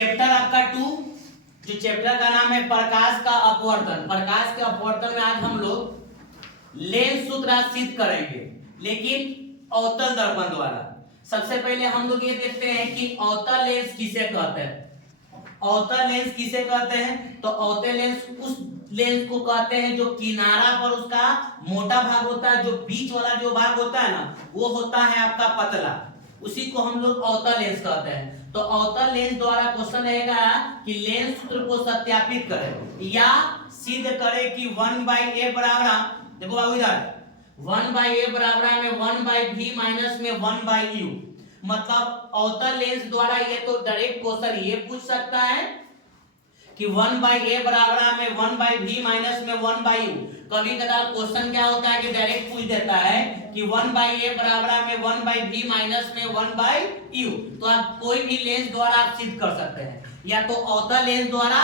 Chapter आपका 2 जो chapter का नाम है प्रकाश का अपवर्तन। प्रकाश के अपवर्तन में आज हम लोग लेंस सूत्र सिद्ध करेंगे, लेकिन अवतल दर्पण द्वारा। सबसे पहले हम लोग ये देखते हैं कि अवतल लेंस किसे कहते हैं। अवतल लेंस किसे कहते हैं? तो अवतल लेंस उस लेंस को कहते हैं जो किनारा पर उसका मोटा भाग होता है, जो बीच वाला जो भाग होता है ना, वो होता है आपका पतला, उसी को हम लोग अवतल लेंस कहते हैं। तो अवतल लेंस द्वारा क्वेश्चन रहेगा कि लेंस सूत्र को सत्यापित करें या सिद्ध करें कि 1/a बराबर, देखो बाबू इधर 1/a बराबर में 1/v माइनस में 1/u। मतलब अवतल लेंस द्वारा ये तो डायरेक्ट क्वेश्चन ये पूछ सकता है कि 1/a बराबर में 1/v माइनस में 1/u। कभी कदार क्वेश्चन क्या होता है कि डायरेक्ट पूछ देता है कि 1/a बराबर में 1/v माइनस में 1/u। तो आप कोई भी लेंस द्वारा आप सिद्ध कर सकते हैं, या तो अवतल लेंस द्वारा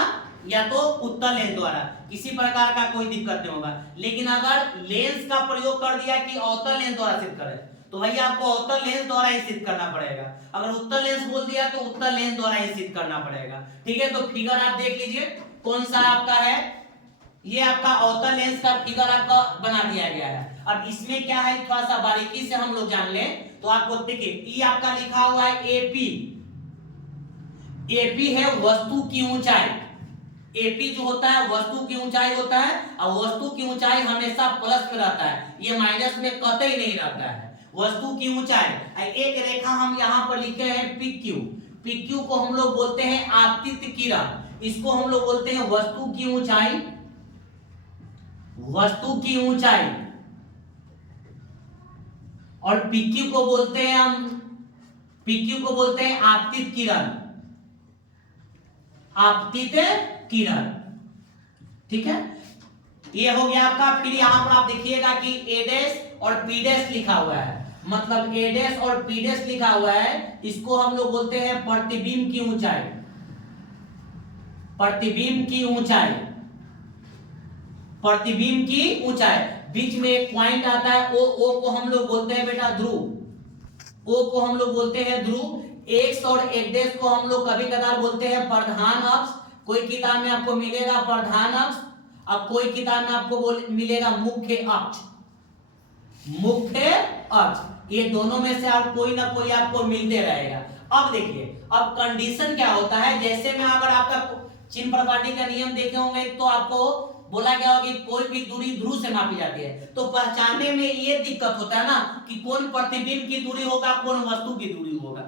या तो उत्तल लेंस द्वारा, किसी प्रकार का कोई दिक्कत नहीं होगा। लेकिन अगर लेंस का प्रयोग कर दिया कि अवतल लेंस द्वारा सिद्ध करें, तो भैया आपको अवतल लेंस द्वारा ही सिद्ध करना पड़ेगा। अगर उत्तल लेंस बोल दिया तो उत्तल लेंस द्वारा ही सिद्ध करना पड़ेगा। ठीक है, तो फिगर आप देख लीजिए कौन सा आपका है। ये आपका अवतल लेंस का फिगर आपका बना दिया गया है। अब इसमें क्या है थोड़ा सा बारीकी से हम लोग जान लें तो आपको देखिए, ई आपका लिखा हुआ है एपी। एपी है वस्तु की ऊंचाई। एपी जो होता है वस्तु की ऊंचाई होता है, और वस्तु की ऊंचाई हमेशा प्लस में रहता है, ये माइनस में कतई नहीं रहता है। वस्तु की ऊंचाई, एक रेखा हम यहाँ पर लिखे हैं PQ। PQ को हम लोग बोलते हैं आपतित किरण, इसको हम लोग बोलते हैं वस्तु की ऊंचाई। वस्तु की ऊंचाई और PQ को बोलते हैं हम, PQ को बोलते हैं आपतित किरण। आपतित किरण, ठीक है, ये हो गया आपका। फिर यहां पर आप देखिएगा कि A डैश और P डैश लिखा हुआ है, मतलब A डैश और P डैश लिखा हुआ है, इसको हम लोग बोलते हैं प्रतिबिंब की ऊंचाई। प्रतिबिंब की ऊंचाई, प्रतिबिंब की ऊंचाई। बीच में एक पॉइंट आता है O, O को हम लोग बोलते हैं बेटा ध्रुव। O को हम लोग बोलते हैं ध्रुव। X और X डैश को हम लोग कभी कदार बोलते हैं प्रधान अक्ष। कोई किताब में आपको मिलेगा प्रधान अक्ष, अब कोई किताब में आपको मिलेगा मुख्य अक्ष। मुख्य अक्ष, ये दोनों में से आप कोई ना कोई आपको मिलते रहेगा। अब देखिए, अब कंडीशन क्या होता है, जैसे में अगर आपका चिन्ह प्रॉपर्टी का नियम देखे होंगे तो आपको बोला गया होगा कि कोई भी दूरी ध्रुव से मापी जाती है। तो पहचानने में ये दिक्कत होता है ना कि कौन प्रतिबिंब की दूरी होगा, कौन वस्तु की दूरी होगा।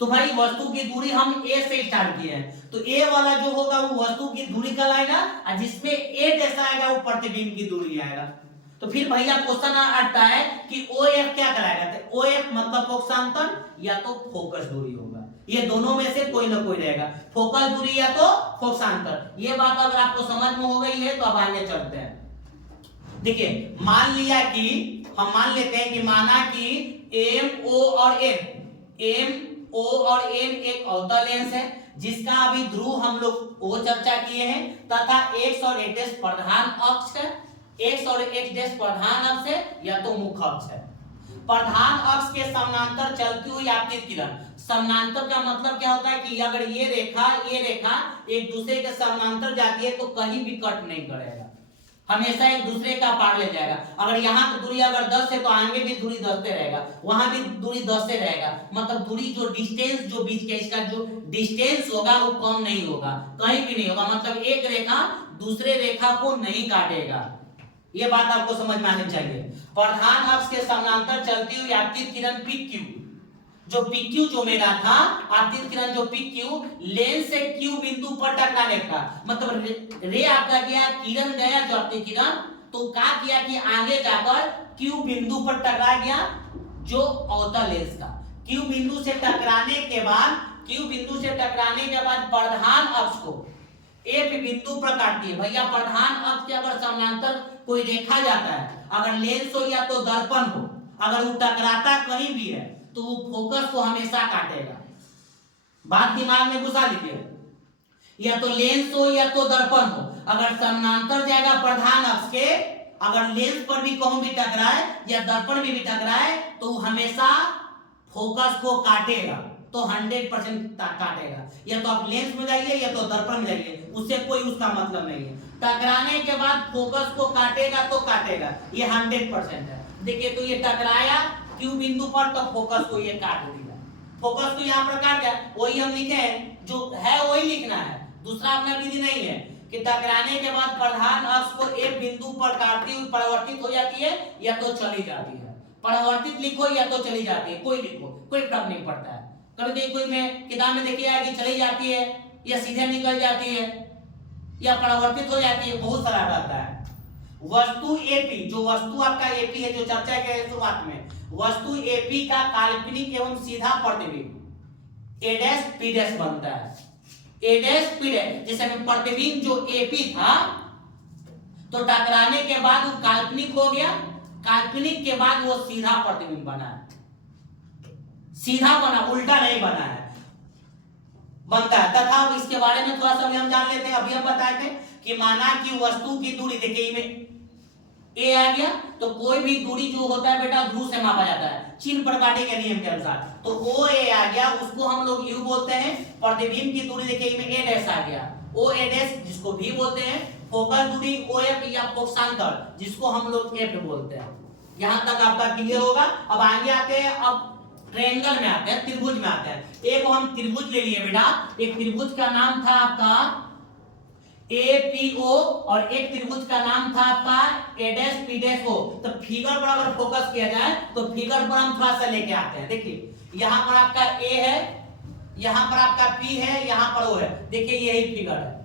तो भाई वस्तु की दूरी हम A से स्टार्ट किए हैं, तो A वाला जो होगा वो वस्तु की दूरी कहलाएगा, और जिसमें A जैसा आएगा वो प्रतिबिंब की दूरी आएगा। तो फिर भैया क्वेश्चन आता है कि OF क्या कहलाएगा। तो OF मतलब फोकसांतर या तो फोकस दूरी होगा, ये दोनों में से कोई ना कोई रहेगा, फोकस दूरी या तो फोकसांतर। ये बात अगर आपको समझ में हो गई है तो अब आगे चलते हैं। देखिए, मान लिया कि हम मान लेते हैं कि माना कि MO और N, O और N एक अवतल लेंस है जिसका अभी ध्रुव हम लोग O चर्चा किए हैं, तथा X और X डैश प्रधान अक्ष है। X और X डैश प्रधान अक्ष है या तो मुख्य अक्ष है। प्रधान अक्ष के समानांतर चलती हुई आपतित किरण। समानांतर का मतलब क्या होता है कि अगर ये रेखा एक दूसरे के समानांतर जाती है तो कहीं भी कट नहीं करेगा, हमेशा एक दूसरे का पार ले जाएगा। अगर यहाँ की दूरी अगर 10 है तो आगे भी दूरी 10 से रहेगा, वहां भी दूरी 10 से रहेगा। मतलब दूरी जो डिस्टेंस जो बीच के इसका जो डिस्टेंस होगा वो कम नहीं होगा, कहीं भी नहीं होगा। मतलब एक रेखा दूसरे रेखा को नहीं काटेगा, ये बात आपको समझ में आनी चाहिए। प्रधान अक्ष के समानांतर चलती हुई आपतित किरण PQ, जो PQ जो मेरा था आपतित किरण जो PQ लेंस से Q बिंदु पर टकराने का मतलब रे आपका गया, किरण गया जो आपतित किरण, तो क्या किया कि आगे जाकर Q बिंदु पर टकरा गया जो अवतल लेंस का। Q बिंदु से टकराने के बाद प्रधान अक्ष को F बिंदु पर काटती है। भैया प्रधान अक्ष के अगर समानांतर कोई रेखा जाता है, अगर लेंस हो या तो दर्पण हो, अगर वो टकराता कहीं भी है तो वो फोकस को हमेशा काटेगा। बात दिमाग में घुसा लीजिए, या तो लेंस हो या तो दर्पण हो, अगर समानांतर जाएगा प्रधान अक्ष के, अगर लेंस पर भी कहूं भी टकराए या दर्पण में भी टकराए तो हमेशा फोकस को काटेगा। तो 100% काटेगा। या तो आप लेंस में जाइए या तो दर्पण में जाइए, उससे कोई उसका मतलब नहीं है। टकराने के बाद फोकस को काटेगा तो काटेगा, ये 100% है। देखिए तो ये टकराया Q बिंदु पर, तो फोकस को ये काट दिया, फोकस को यहाँ पर काट दिया। वही हम लिखे हैं, जो है वही लिखना है, दूसरा अपना विधि नहीं है कि टकराने के बाद प्रधान अक्ष को एक बिंदु पर काटती हुई परिवर्तित हो जाती है या तो चली जाती है। परिवर्तित लिखो या तो चली जाती है, कोई लिखो, कोई फर्क नहीं पड़ता है। कभी कोई में किताब में देखिए कि चली जाती है या सीधे निकल जाती है या परिवर्तित हो जाती है, बहुत सारा रहता है। वस्तु एपी, जो वस्तु आपका एपी है, जो चर्चा के शुरुआत में, वस्तु एपी का काल्पनिक एवं सीधा प्रतिबिंब ए डैश पी डैश बनता है। ए डैश पी डैश, जैसे में प्रतिबिंब जो एपी था तो टकराने के बाद वो काल्पनिक हो गया, काल्पनिक के बाद वो सीधा प्रतिबिंब बना, सीधा बना, उल्टा नहीं बना है, बनता है। तथा इसके बारे में थोड़ा सा भी हम जान लेते हैं। अभी हम बताए थे कि माना कि वस्तु की दूरी, देखिए में ए आ गया, तो कोई भी दूरी जो होता है बेटा ध्रुव से मापा जाता है चिन्ह प्रपाटी के नियम के अनुसार। तो ओ ए आ गया, उसको हम लोग यू बोलते हैं। प्रतिबिंब की दूरी देखिए में ए डैश आ गया, ओ ए डैश जिसको भी बोलते हैं। फोकल दूरी ओ एफ या फोकसांतर जिसको हम लोग एफ बोलते हैं। यहां तक आपका क्लियर होगा। अब आगे आते हैं, अब ट्रायंगल में आते हैं, त्रिभुज में आते हैं। एक हम त्रिभुज ले लिए बेटा, एक त्रिभुज का नाम था आपका एपीओ और एक त्रिभुज का नाम था आपका ए डैश पी डैश ओ। तो फिगर पर अगर फोकस किया जाए तो फिगर पर हम थोड़ा सा लेके आते हैं। देखिए यहां पर आपका ए है, यहां पर आपका पी है, यहां पर ओ है। देखिए यही फिगर है,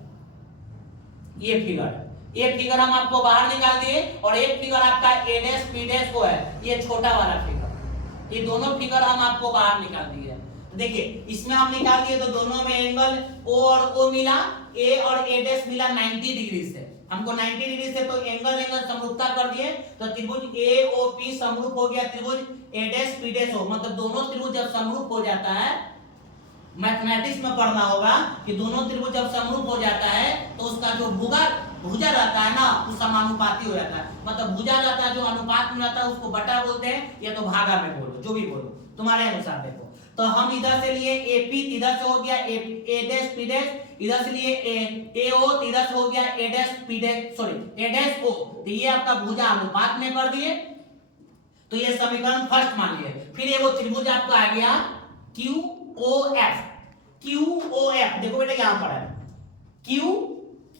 ये फिगर हम आपको बाहर निकाल दिए, और एक फिगर आपका ए डैश पी डैश ओ है, ये छोटा वाला फिगर। ये दोनों फिगर हम आपको बाहर निकाल दिए। देखिए इसमें हम निकाल दिए तो दोनों में एंगल ओ और ओ मिला, ए और ए डैश मिला 90 डिग्री से। हमको 90 डिग्री से तो एंगल समरूपता कर दिए, तो त्रिभुज ए ओ पी समरूप हो गया त्रिभुज ए डैश पी डैश ओ। मतलब दोनों त्रिभुज जब समरूप हो जाता है, मैथमेटिक्स में पढ़ना होगा कि दोनों त्रिभुज जब समरूप हो जाता है तो उसका जो भुजा रहता है ना, वो समानुपाती हो जाता है। मतलब भुजा रहता है जो अनुपात में रहता है उसको बटा बोलते हैं, या तो भागा में बोलो, जो भी बोलो तुम्हारे अनुसार। देखो तो हम इधर से लिए एपी, इधर से हो गया ए डैश पी डैश, इधर से लिए ए ओ, इधर से हो गया ए डैश पी डैश, सॉरी ए डैश ओ। तो ये आपका भुजा अनुपात में कर दिए, तो ये समीकरण फर्स्ट मान लिए। फिर ये वो त्रिभुज आपका आ गया Q O F, Q O F. देखो बेटा यहां पर है क्यू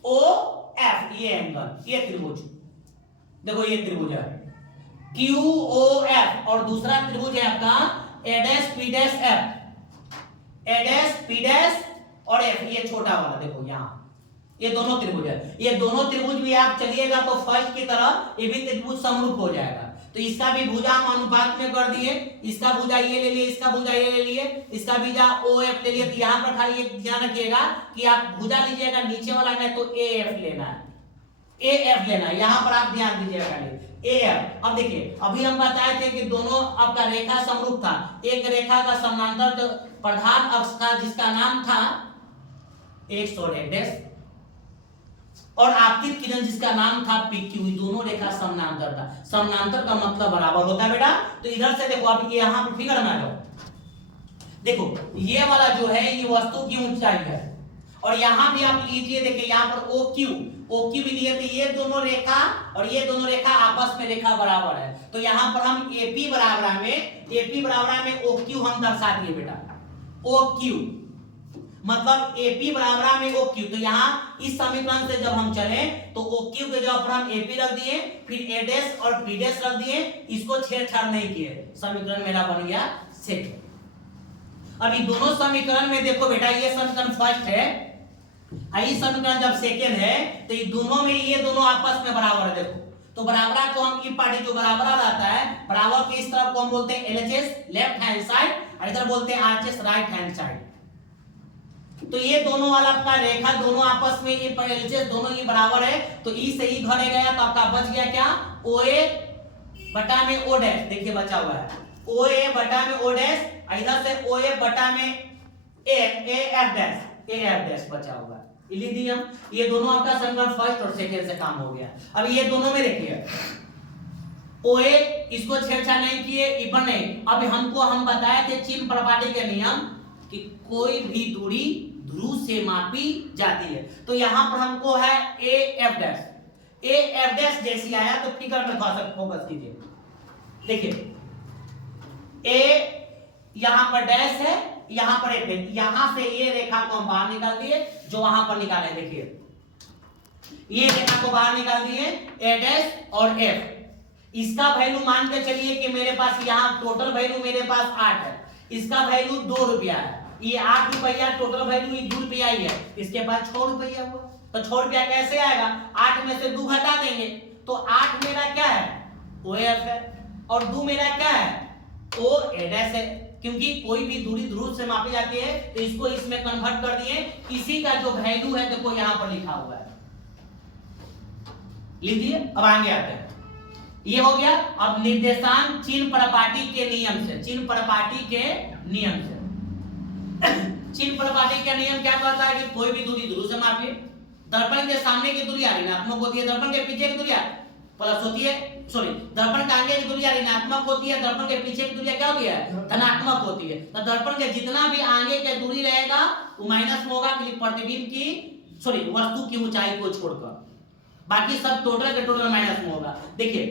ओ एफ, ये एंगल, ये त्रिभुज, देखो ये त्रिभुज है क्यू ओ एफ। और दूसरा त्रिभुज है आपका ए डैश पी डैश एफ, ए डैश पी डैश और एफ, ये छोटा वाला देखो यहाँ, ये दोनों त्रिभुज है। ये दोनों त्रिभुज भी आप चलिएगा तो फर्स्ट की तरह ये भी त्रिभुज समरूप हो जाएगा। तो इसका भी भुजा हम अनुपात में कर दिए, इसका भुजा ये ले लिए, इसका भुजा ये ले लिए, इसका भुजा ओ एफ ले लिए। तो यहाँ पर खाली एक ध्यान रखिएगा कि आप भुजा लीजिएगा नीचे वाला में तो ए एफ लेना है, ए एफ लेना है, यहाँ पर आप ध्यान दीजिएगा ए एफ। अब देखिए अभी हम बताए थे कि दोनों आपका रेखा समरूप था। एक रेखा का समानांतर जो प्रधान अक्ष था जिसका नाम था एक्स और ए डैश, और आपतित किरण जिसका नाम था PQ, दोनों रेखा समानांतर था। समानांतर का मतलब बराबर होता है बेटा। तो इधर से देखो अब ये यहाँ पर फिगर में आ जाओ, देखो ये वाला जो है ये वस्तु की ऊंचाई है, और यहाँ भी आप लीजिए, देखिए यहाँ पर OQ भी लिए थे। ये दोनों रेखा और ये दोनों रेखा आपस में रेखा बराबर है, तो यहाँ पर हम AP बराबर में OQ हम दर्शा दिए बेटा, OQ मतलब AP बराबर में OQ। तो यहाँ इस समीकरण से जब हम चले तो OQ के जगह पर हम AP रख दिए, फिर A डैश और P डैश रख दिए, इसको छेड़छाड़ नहीं किए, समीकरण मेरा बन गया सेट। अभी दोनों समीकरण में देखो बेटा, ये समीकरण फर्स्ट है, इस समीकरण जब सेकेंड है, तो ये दोनों में ये दोनों आपस में बराबर है। देखो तो बराबर को हम ई पार्टी जो बराबर रहता है, बराबर के इस तरफ को हम बोलते हैं LHS लेफ्ट हैंड साइड, और इधर बोलते हैं RHS राइट हैंड साइड। तो ये दोनों वाला आपका रेखा दोनों आपस में ये LHS दोनों ही बराबर है, तो ई से ई घड़े गया, तो आपका बच गया क्या OA बटा में O डैश। देखिए बचा हुआ है OA बटा में O डैश, इधर से OA बटा में AF डैश बचा हुआ है। लिख दिए हम। ये दोनों आपका समीकरण फर्स्ट और सेकंड से काम हो गया। अब ये दोनों में देखिए OA इसको छेड़छाड़ नहीं किए, इपर नहीं। अब हमको हम बताए थे चिन्ह प्रपाटी के नियम कि कोई भी दूरी ध्रुव से मापी जाती है। तो यहां पर हमको है A F dash. A F dash जैसी आया तो फिगर में थोड़ा सा फोकस कीजिए। देखिए ए यहां पर डैश है, यहां पर एफ है। यहां से ये रेखा को हम बाहर निकाल दिए जो वहां पर निकाले। देखिए ये रेखा को बाहर निकाल दिए ए डैश और एफ। इसका वैल्यू मान के चलिए कि मेरे पास यहां टोटल वैल्यू मेरे पास 8 है, इसका वैल्यू 2 रुपया है। ये 8 रुपया टोटल वैल्यू, ये 2 रुपया ही है, इसके पास 6 रुपया हुआ। तो 6 रुपया कैसे आएगा? 8 में से 2 घटा देंगे तो 8 मेरा क्या है? ओ एफ है, और 2 मेरा क्या है? ओ ए डैश है। क्योंकि कोई भी दूरी ध्रुव से मापी जाती है तो इसको इसमें कन्वर्ट कर दिए। इसी का जो वैल्यू है देखो यहां पर लिखा हुआ है, लिख दिए। अब आगे आते हैं, ये हो गया। अब निर्देशांक चिन्ह प्रपाटी के नियम से, चिन्ह प्रपाटी के नियम से चिन्ह प्रपाटी का नियम क्या कहता है कि कोई भी दूरी ध्रुव से मापिए। दर्पण के सामने की दूरी ऋणात्मक होती है, दर्पण के पीछे की दूरी प्लस होती है। सॉरी, दर्पण के आगे की दूरी ऋणात्मक होती है, दर्पण के पीछे की दूरी क्या होती है? धनात्मक होती है। तो दर्पण के जितना भी आगे के दूरी रहेगा वो माइनस में होगा, क्योंकि प्रतिबिंब की सॉरी वस्तु की ऊंचाई को छोड़कर बाकी सब टोटल के टोटल माइनस में होगा। देखिए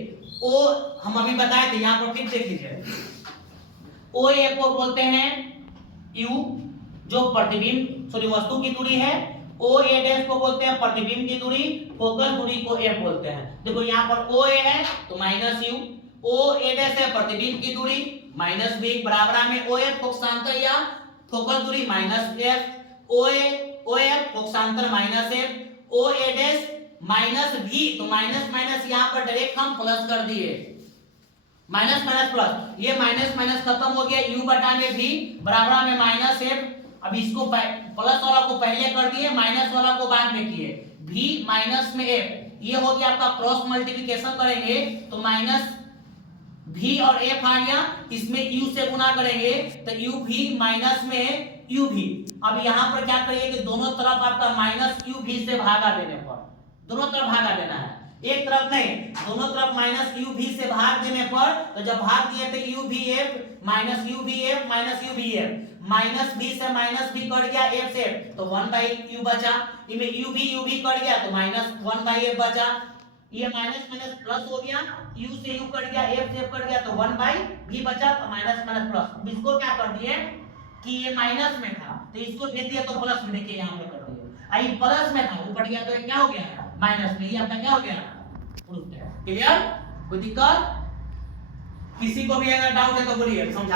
ओ हम अभी बताए थे, यहां पर फिर देख लीजिए। ओ ए को बोलते हैं यू जो प्रतिबिंब सॉरी वस्तु की दूरी है। ओ ए डैश को बोलते हैं प्रतिबिंब की दूरी, फोकस दूरी को एफ बोलते हैं। देखो यहां पर ओ ए है तो minus U, O A dash है प्रतिबिंब की दूरी माइनस बी, बराबर में ओ एफ फोकसांतर या फोकस दूरी माइनस एफ, ओ एफ फोकसांतर minus F, O A dash minus भी। तो माइनस माइनस यहां पर डायरेक्ट हम प्लस कर दिए, माइनस माइनस प्लस, ये माइनस माइनस खत्म हो गया, u बटा में भी बराबर में माइनस एफ। अब इसको प्लस वाला को पहले कर दिए, माइनस वाला को बाद में किए, v माइनस में f। ये हो गया आपका क्रॉस मल्टीप्लिकेशन करेंगे तो माइनस v और f आ गया, इसमें u से गुना करेंगे तो u v माइनस में u v। अब यहां पर क्या करिए कि दोनों तरफ आपका माइनस u v से भागा देने पर, दोनों तरफ भागा देना है, एक तरफ नहीं, दोनों तरफ माइनस यू भी से भाग देने पर, तो जब भाग दिए तो यू भी एफ माइनस यू भी एफ माइनस यू भी एफ, माइनस बी से माइनस बी कट गया एफ से, तो 1 बाई यू बचा। इनमें यू भी कट गया तो माइनस 1 बाई एफ बचा। ये माइनस माइनस प्लस हो गया, यू से यू कट गया, एफ से एफ कट गया तो 1 बाई भी बचा, तो माइनस माइनस प्लस। अब इसको क्या कर दिए कि ये माइनस में था तो इसको दे दिया तो प्लस में, देखिए यहां पे कर दिया। आई प्लस में था ऊपर गया तो क्या हो गया? माइनस में। ये आपका क्या हो गया? क्लियर? कोई दिक्कत? किसी को भी अगर डाउट है तो बोलिए, समझा।